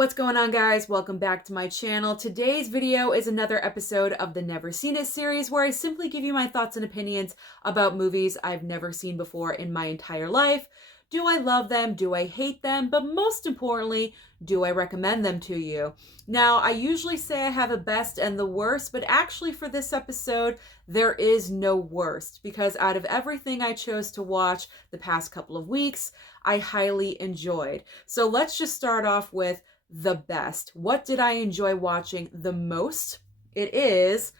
What's going on, guys? Welcome back to my channel. Today's video is another episode of the Never Seen It series where I simply give you my thoughts and opinions about movies I've never seen before in my entire life. Do I love them? Do I hate them? But most importantly, do I recommend them to you? Now, I usually say I have a best and the worst, but actually for this episode, there is no worst because out of everything I chose to watch the past couple of weeks, I highly enjoyed. So let's just start off with the best. What did I enjoy watching the most? It is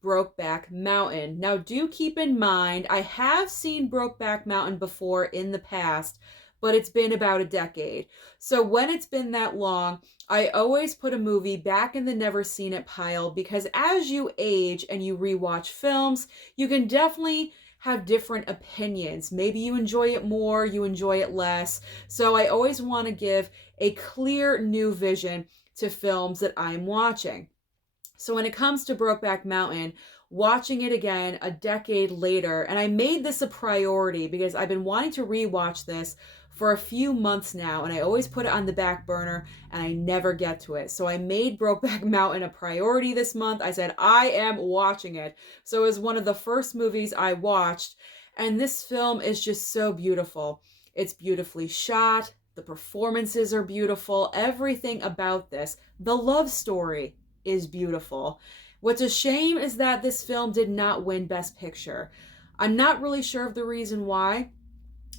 Brokeback Mountain. Now, do keep in mind, I have seen Brokeback Mountain before in the past, but it's been about a decade. So when it's been that long, I always put a movie back in the never seen it pile because as you age and you rewatch films, you can definitely have different opinions. Maybe you enjoy it more, you enjoy it less. So I always want to give a clear new vision to films that I'm watching. So when it comes to Brokeback Mountain, watching it again a decade later, and I made this a priority because I've been wanting to rewatch this for a few months now, and I always put it on the back burner, and I never get to it. So I made Brokeback Mountain a priority this month. I said, I am watching it. So it was one of the first movies I watched, and this film is just so beautiful. It's beautifully shot. The performances are beautiful. Everything about this. The love story is beautiful. What's a shame is that this film did not win Best Picture. I'm not really sure of the reason why,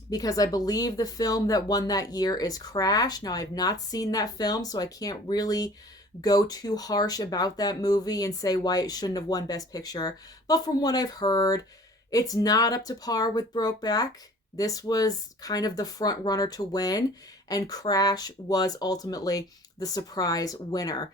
because I believe the film that won that year is Crash. Now, I've not seen that film, so I can't really go too harsh about that movie and say why it shouldn't have won Best Picture. But from what I've heard, it's not up to par with Brokeback. This was kind of the front runner to win, and Crash was ultimately the surprise winner.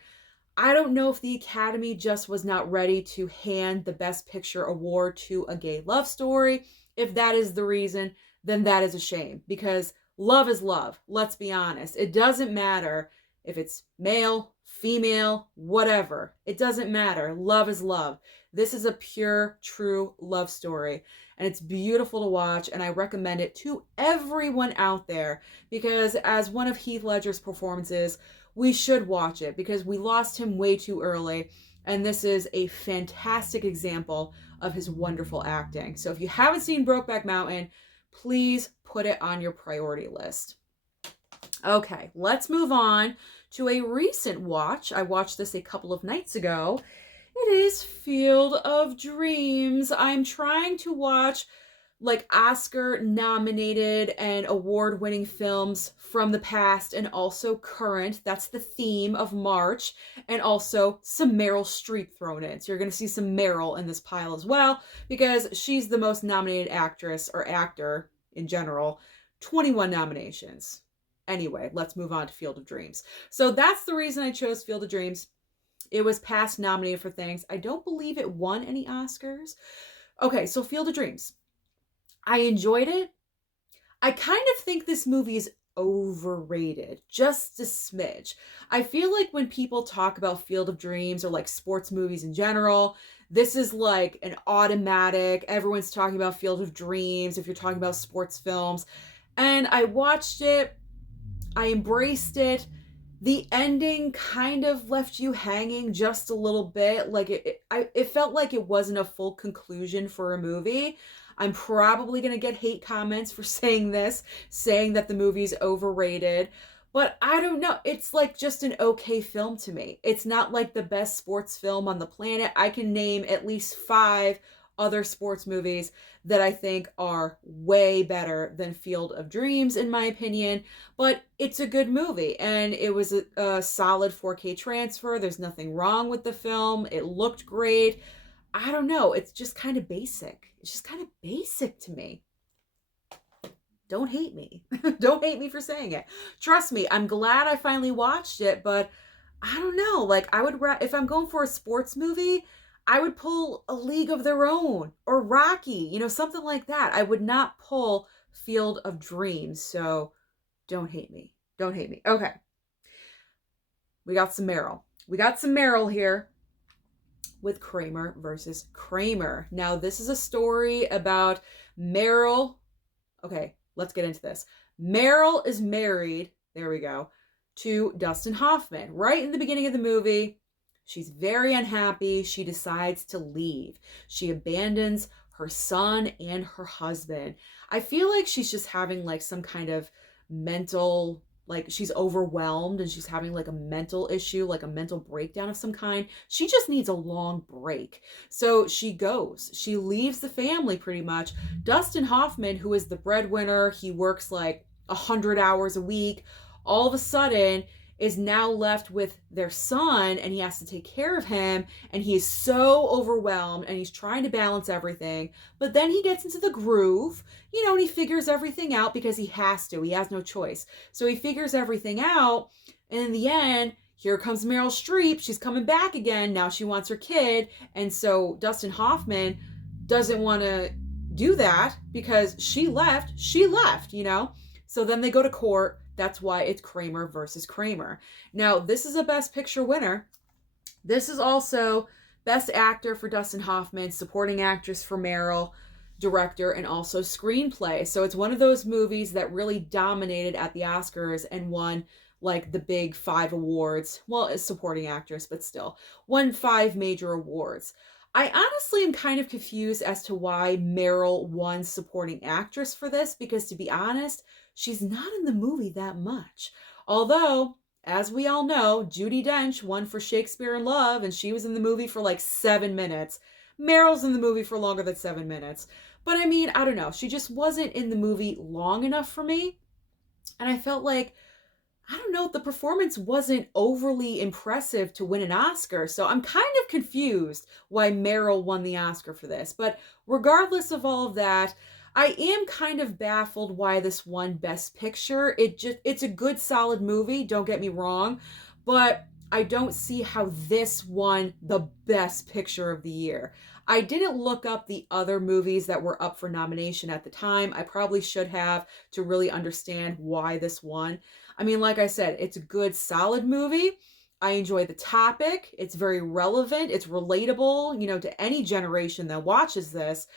I don't know if the Academy just was not ready to hand the Best Picture award to a gay love story. If that is the reason, then that is a shame because love is love. Let's be honest. It doesn't matter if it's male, female, whatever. It doesn't matter. Love is love. This is a pure, true love story, and it's beautiful to watch, and I recommend it to everyone out there because as one of Heath Ledger's performances, we should watch it because we lost him way too early, and this is a fantastic example of his wonderful acting. So if you haven't seen Brokeback Mountain, please put it on your priority list. Okay, let's move on to a recent watch. I watched this a couple of nights ago. It is Field of Dreams. I'm trying to watch like Oscar nominated and award-winning films from the past and also current. That's the theme of March. And also some Meryl Streep thrown in. So you're going to see some Meryl in this pile as well because she's the most nominated actress or actor in general. 21 nominations. Anyway, let's move on to Field of Dreams. So that's the reason I chose Field of Dreams. It was past nominated for things. I don't believe it won any Oscars. Okay, so Field of Dreams. I enjoyed it. I kind of think this movie is overrated, just a smidge. I feel like when people talk about Field of Dreams or like sports movies in general, this is like an automatic, everyone's talking about Field of Dreams if you're talking about sports films. And I watched it, I embraced it. The ending kind of left you hanging just a little bit. Like it felt like it wasn't a full conclusion for a movie. I'm probably going to get hate comments for saying this, saying that the movie's overrated. But I don't know. It's like just an okay film to me. It's not like the best sports film on the planet. I can name at least 5 other sports movies that I think are way better than Field of Dreams, in my opinion. But it's a good movie, and it was a solid 4K transfer. There's nothing wrong with the film. It looked great. I don't know. It's just kind of basic. It's just kind of basic to me. Don't hate me. Don't hate me for saying it. Trust me, I'm glad I finally watched it, but I don't know. Like, I would, if I'm going for a sports movie, I would pull A League of Their Own or Rocky, something like that. I would not pull Field of Dreams. So don't hate me. Don't hate me. Okay. We got some Meryl. We got some Meryl here with Kramer versus Kramer. Now, this is a story about Meryl. Okay, let's get into this. Meryl is married, there we go, to Dustin Hoffman. Right in the beginning of the movie, she's very unhappy. She decides to leave. She abandons her son and her husband. I feel like she's just having like some kind of mental, like she's overwhelmed and she's having like a mental issue, like a mental breakdown of some kind. She just needs a long break. So she goes, she leaves the family pretty much. Dustin Hoffman, who is the breadwinner, he works like 100 hours a week, all of a sudden is now left with their son, and he has to take care of him, and he is so overwhelmed, and he's trying to balance everything. But then he gets into the groove, and he figures everything out because he has to. He has no choice. So he figures everything out, and in the end, here comes Meryl Streep. She's coming back again. Now she wants her kid, and so Dustin Hoffman doesn't want to do that because she left, So then they go to court. That's why it's Kramer versus Kramer. Now, this is a Best Picture winner. This is also Best Actor for Dustin Hoffman, Supporting Actress for Meryl, Director, and also Screenplay. So it's one of those movies that really dominated at the Oscars and won like the big 5 awards. Well, it's Supporting Actress, but still, won 5 major awards. I honestly am kind of confused as to why Meryl won Supporting Actress for this, because to be honest, she's not in the movie that much. Although, as we all know, Judi Dench won for Shakespeare in Love, and she was in the movie for like 7 minutes. Meryl's in the movie for longer than 7 minutes. But I mean, I don't know. She just wasn't in the movie long enough for me. And I felt like, I don't know, the performance wasn't overly impressive to win an Oscar. So I'm kind of confused why Meryl won the Oscar for this. But regardless of all of that, I am kind of baffled why this won Best Picture. It's a good, solid movie, don't get me wrong, but I don't see how this won the Best Picture of the year. I didn't look up the other movies that were up for nomination at the time. I probably should have to really understand why this won. I mean, like I said, it's a good, solid movie. I enjoy the topic. It's very relevant. It's relatable, to any generation that watches this.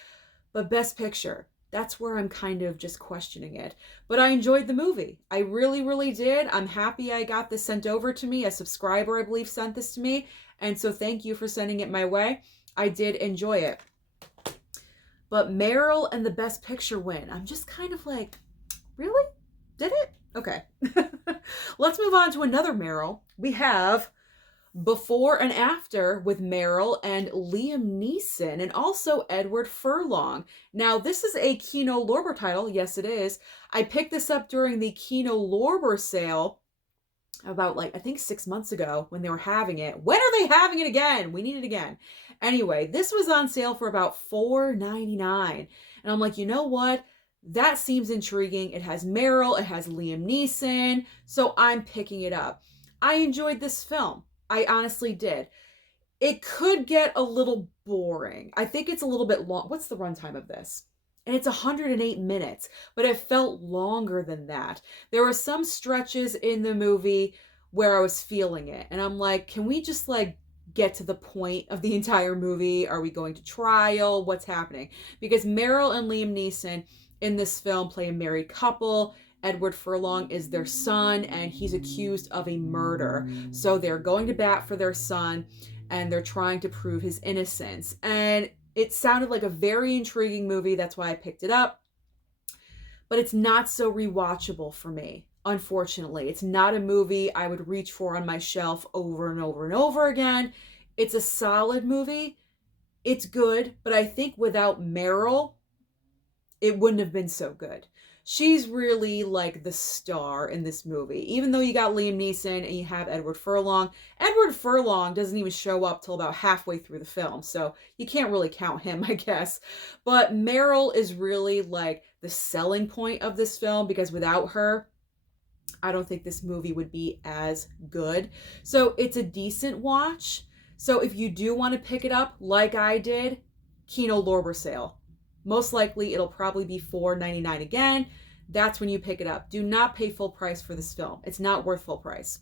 But Best Picture, that's where I'm kind of just questioning it. But I enjoyed the movie. I really, really did. I'm happy I got this sent over to me. A subscriber, I believe, sent this to me. And so thank you for sending it my way. I did enjoy it. But Meryl and the Best Picture win. I'm just kind of like, really? Did it? Okay. Let's move on to another Meryl. We have Before and After with Meryl and Liam Neeson, and also Edward Furlong. Now, this is a Kino Lorber title. Yes, it is. I picked this up during the Kino Lorber sale about I think 6 months ago when they were having it. When are they having it again? We need it again. Anyway, this was on sale for about $4.99. And I'm like, you know what? That seems intriguing. It has Meryl, it has Liam Neeson, so I'm picking it up. I enjoyed this film. I honestly did. It could get a little boring. I think it's a little bit long. What's the runtime of this? And it's 108 minutes, but it felt longer than that. There were some stretches in the movie where I was feeling it. And I'm like, can we just get to the point of the entire movie? Are we going to trial? What's happening? Because Meryl and Liam Neeson in this film play a married couple. Edward Furlong is their son, and he's accused of a murder. So they're going to bat for their son, and they're trying to prove his innocence. And it sounded like a very intriguing movie. That's why I picked it up. But it's not so rewatchable for me, unfortunately. It's not a movie I would reach for on my shelf over and over and over again. It's a solid movie. It's good, but I think without Meryl, it wouldn't have been so good. She's really the star in this movie. Even though you got Liam Neeson and you have Edward Furlong. Edward Furlong doesn't even show up till about halfway through the film, so you can't really count him, I guess. But Meryl is really the selling point of this film, because without her, I don't think this movie would be as good. So it's a decent watch. So if you do want to pick it up like I did, Kino Lorber sale. Most likely, it'll probably be $4.99 again. That's when you pick it up. Do not pay full price for this film. It's not worth full price.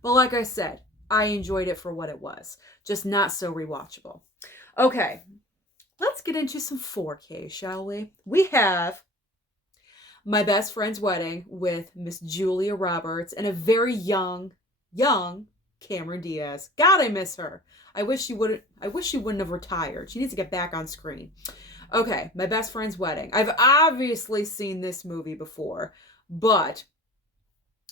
But like I said, I enjoyed it for what it was. Just not so rewatchable. Okay, let's get into some 4K, shall we? We have My Best Friend's Wedding with Miss Julia Roberts and a very young Cameron Diaz. God, I miss her. I wish she wouldn't have retired. She needs to get back on screen. Okay, My Best Friend's Wedding. I've obviously seen this movie before, but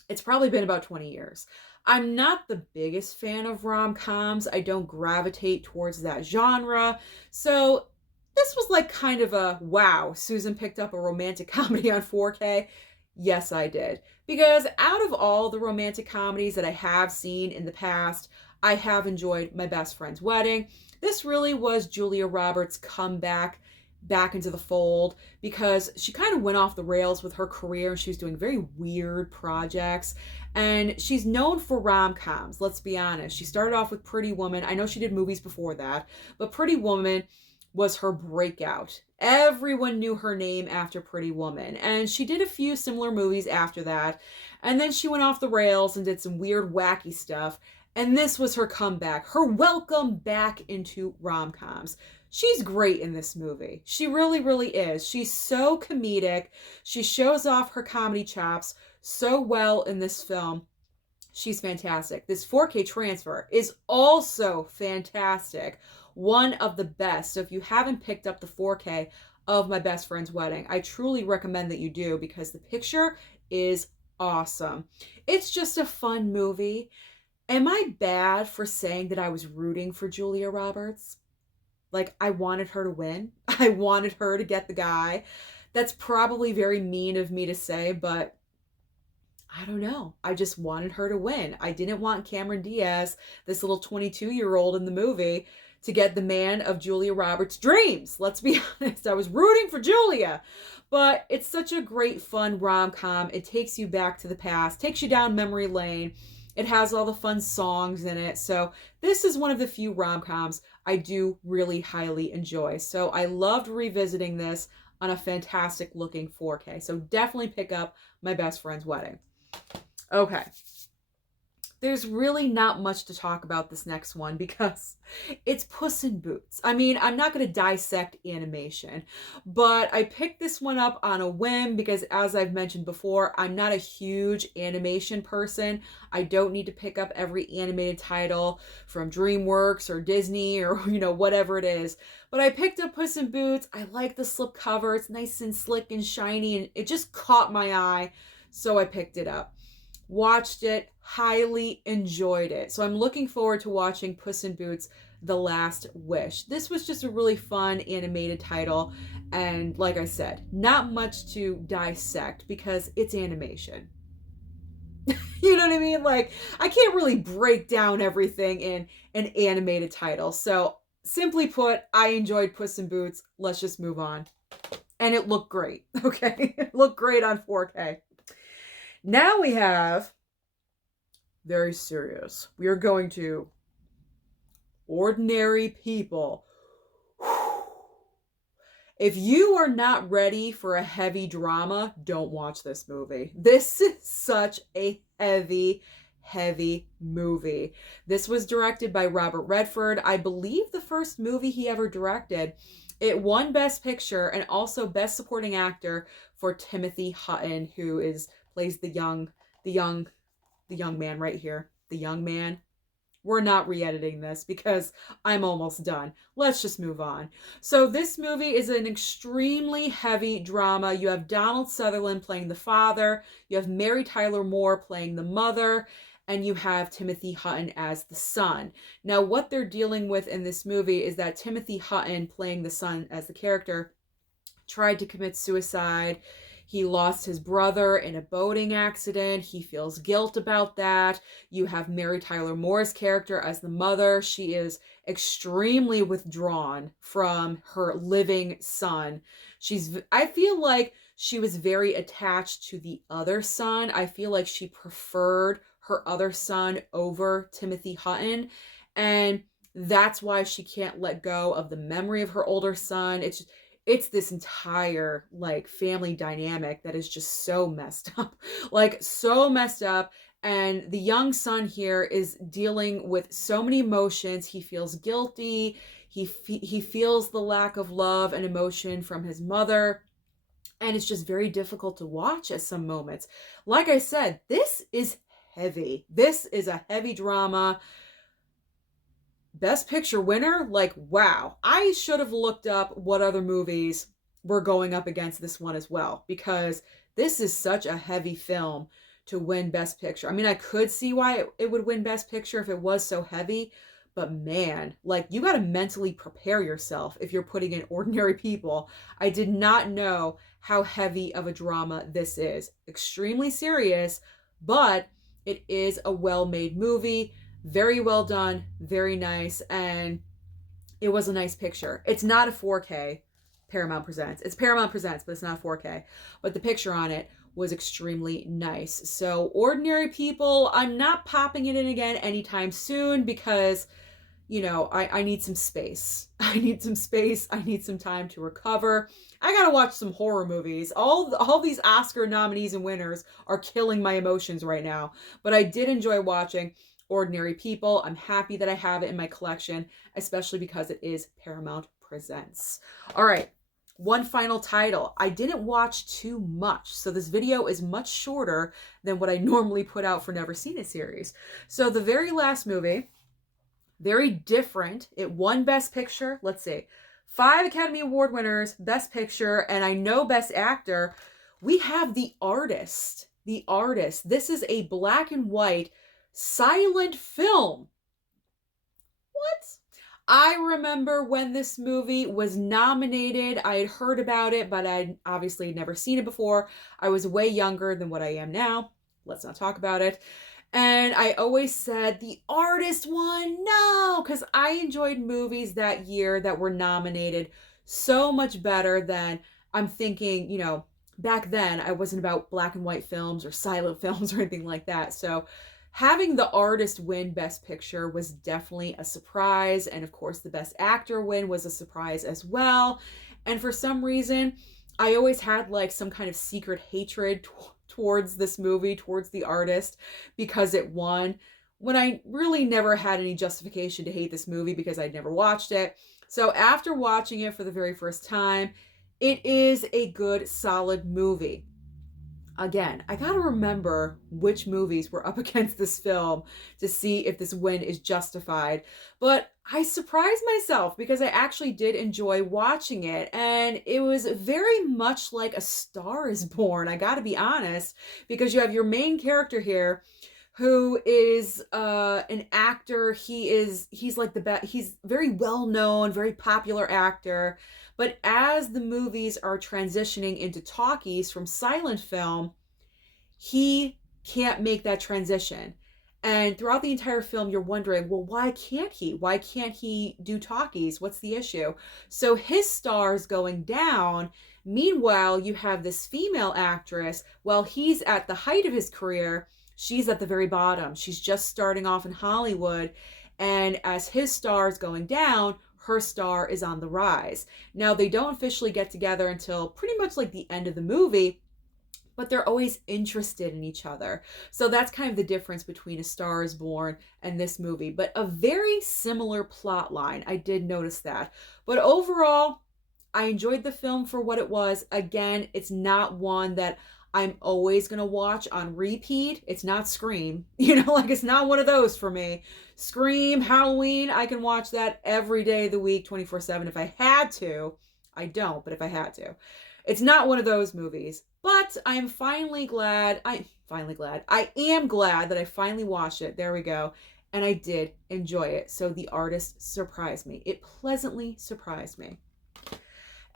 it's probably been about 20 years. I'm not the biggest fan of rom-coms. I don't gravitate towards that genre. So this was like kind of a, wow, Susan picked up a romantic comedy on 4K. Yes, I did. Because out of all the romantic comedies that I have seen in the past, I have enjoyed My Best Friend's Wedding. This really was Julia Roberts' comeback back into the fold because she kind of went off the rails with her career and she was doing very weird projects, and she's known for rom-coms. Let's be honest. She started off with Pretty Woman. I know she did movies before that, but Pretty Woman was her breakout. Everyone knew her name after Pretty Woman, and she did a few similar movies after that, and then she went off the rails and did some weird wacky stuff, and this was her comeback, her welcome back into rom-coms. She's great in this movie. She really, really is. She's so comedic. She shows off her comedy chops so well in this film. She's fantastic. This 4K transfer is also fantastic. One of the best. So if you haven't picked up the 4K of My Best Friend's Wedding, I truly recommend that you do because the picture is awesome. It's just a fun movie. Am I bad for saying that I was rooting for Julia Roberts? Like, I wanted her to win. I wanted her to get the guy. That's probably very mean of me to say, but I don't know. I just wanted her to win. I didn't want Cameron Diaz, this little 22-year-old in the movie, to get the man of Julia Roberts' dreams. Let's be honest. I was rooting for Julia. But it's such a great, fun rom-com. It takes you back to the past, takes you down memory lane. It has all the fun songs in it. So this is one of the few rom-coms I do really highly enjoy. So I loved revisiting this on a fantastic looking 4K. So definitely pick up My Best Friend's Wedding. Okay. There's really not much to talk about this next one because it's Puss in Boots. I mean, I'm not going to dissect animation, but I picked this one up on a whim because, as I've mentioned before, I'm not a huge animation person. I don't need to pick up every animated title from DreamWorks or Disney or, whatever it is. But I picked up Puss in Boots. I like the slip cover. It's nice and slick and shiny, and it just caught my eye, so I picked it up. Watched it, highly enjoyed it. So I'm looking forward to watching Puss in Boots: The Last Wish. This was just a really fun animated title, and like I said, not much to dissect because it's animation. You know what I mean? Like, I can't really break down everything in an animated title. So simply put, I enjoyed Puss in Boots. Let's just move on. And it looked great, okay? It looked great on 4K. Now we have, very serious, we are going to Ordinary People. If you are not ready for a heavy drama, don't watch this movie. This is such a heavy movie. This was directed by Robert Redford. I believe the first movie he ever directed. It won Best Picture and also Best Supporting Actor for Timothy Hutton, who plays the young man right here. The young man. We're not re-editing this because I'm almost done. Let's just move on. So this movie is an extremely heavy drama. You have Donald Sutherland playing the father. You have Mary Tyler Moore playing the mother. And you have Timothy Hutton as the son. Now, what they're dealing with in this movie is that Timothy Hutton, playing the son as the character, tried to commit suicide. He lost his brother in a boating accident. He feels guilt about that. You have Mary Tyler Moore's character as the mother. She is extremely withdrawn from her living son. I feel like she was very attached to the other son. I feel like she preferred her other son over Timothy Hutton. And that's why she can't let go of the memory of her older son. It's this entire family dynamic that is just so messed up, so messed up. And the young son here is dealing with so many emotions. He feels guilty. He feels the lack of love and emotion from his mother. and it's just very difficult to watch at some moments. Like I said, this is heavy. This is a heavy drama. Best Picture winner? Like, wow. I should have looked up what other movies were going up against this one as well, because this is such a heavy film to win Best Picture. I mean, I could see why it would win Best Picture if it was so heavy, but man, like, you got to mentally prepare yourself if you're putting in Ordinary People. I did not know how heavy of a drama this is. Extremely serious, but it is a well-made movie. Very well done, very nice, and it was a nice picture. It's not a 4K Paramount Presents. It's Paramount Presents, but it's not 4K. But the picture on it was extremely nice. So Ordinary People, I'm not popping it in again anytime soon because, you know, I need some space. I need some space. I need some time to recover. I gotta watch some horror movies. All these Oscar nominees and winners are killing my emotions right now. But I did enjoy watching Ordinary People. I'm happy that I have it in my collection, especially because it is Paramount Presents. All right, one final title. I didn't watch too much, so this video is much shorter than what I normally put out for Never Seen It series. So the very last movie, very different. It won Best Picture. Let's see. 5 Academy Award winners, Best Picture, and I know Best Actor. We have The Artist. The Artist. This is a black and white silent film. What? I remember when this movie was nominated. I had heard about it, but I'd obviously never seen it before. I was way younger than what I am now. Let's not talk about it. And I always said, The Artist won? No! Because I enjoyed movies that year that were nominated so much better than, I'm thinking, you know, back then I wasn't about black and white films or silent films or anything like that. So having The Artist win Best Picture was definitely a surprise. And of course, the Best Actor win was a surprise as well. And for some reason, I always had like some kind of secret hatred towards this movie, towards The Artist, because it won, when I really never had any justification to hate this movie because I'd never watched it. So after watching it for the very first time, it is a good, solid movie. Again, I gotta remember which movies were up against this film to see if this win is justified. But I surprised myself because I actually did enjoy watching it. And it was very much like A Star is Born, I gotta be honest, because you have your main character here who is an actor. He's like the best. He's very well known, very popular actor. But as the movies are transitioning into talkies from silent film, he can't make that transition. And throughout the entire film, you're wondering, well, why can't he? Why can't he do talkies? What's the issue? So his star's going down. Meanwhile, you have this female actress. While he's at the height of his career, she's at the very bottom. She's just starting off in Hollywood. And as his star is going down, her star is on the rise. Now, they don't officially get together until pretty much like the end of the movie, but they're always interested in each other. So that's kind of the difference between A Star is Born and this movie. But a very similar plot line. I did notice that. But overall, I enjoyed the film for what it was. Again, it's not one that I'm always going to watch on repeat. It's not Scream. You know, like, it's not one of those for me. Scream, Halloween, I can watch that every day of the week, 24/7 if I had to. I don't, but if I had to. It's not one of those movies. But I am glad that I finally watched it. There we go. And I did enjoy it. So The Artist surprised me. It pleasantly surprised me.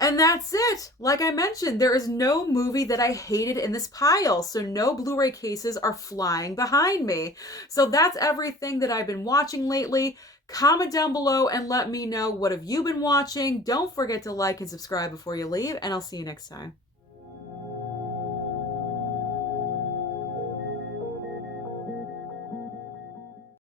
And that's it. Like I mentioned, there is no movie that I hated in this pile. So no Blu-ray cases are flying behind me. So that's everything that I've been watching lately. Comment down below and let me know, what have you been watching? Don't forget to like and subscribe before you leave, and I'll see you next time.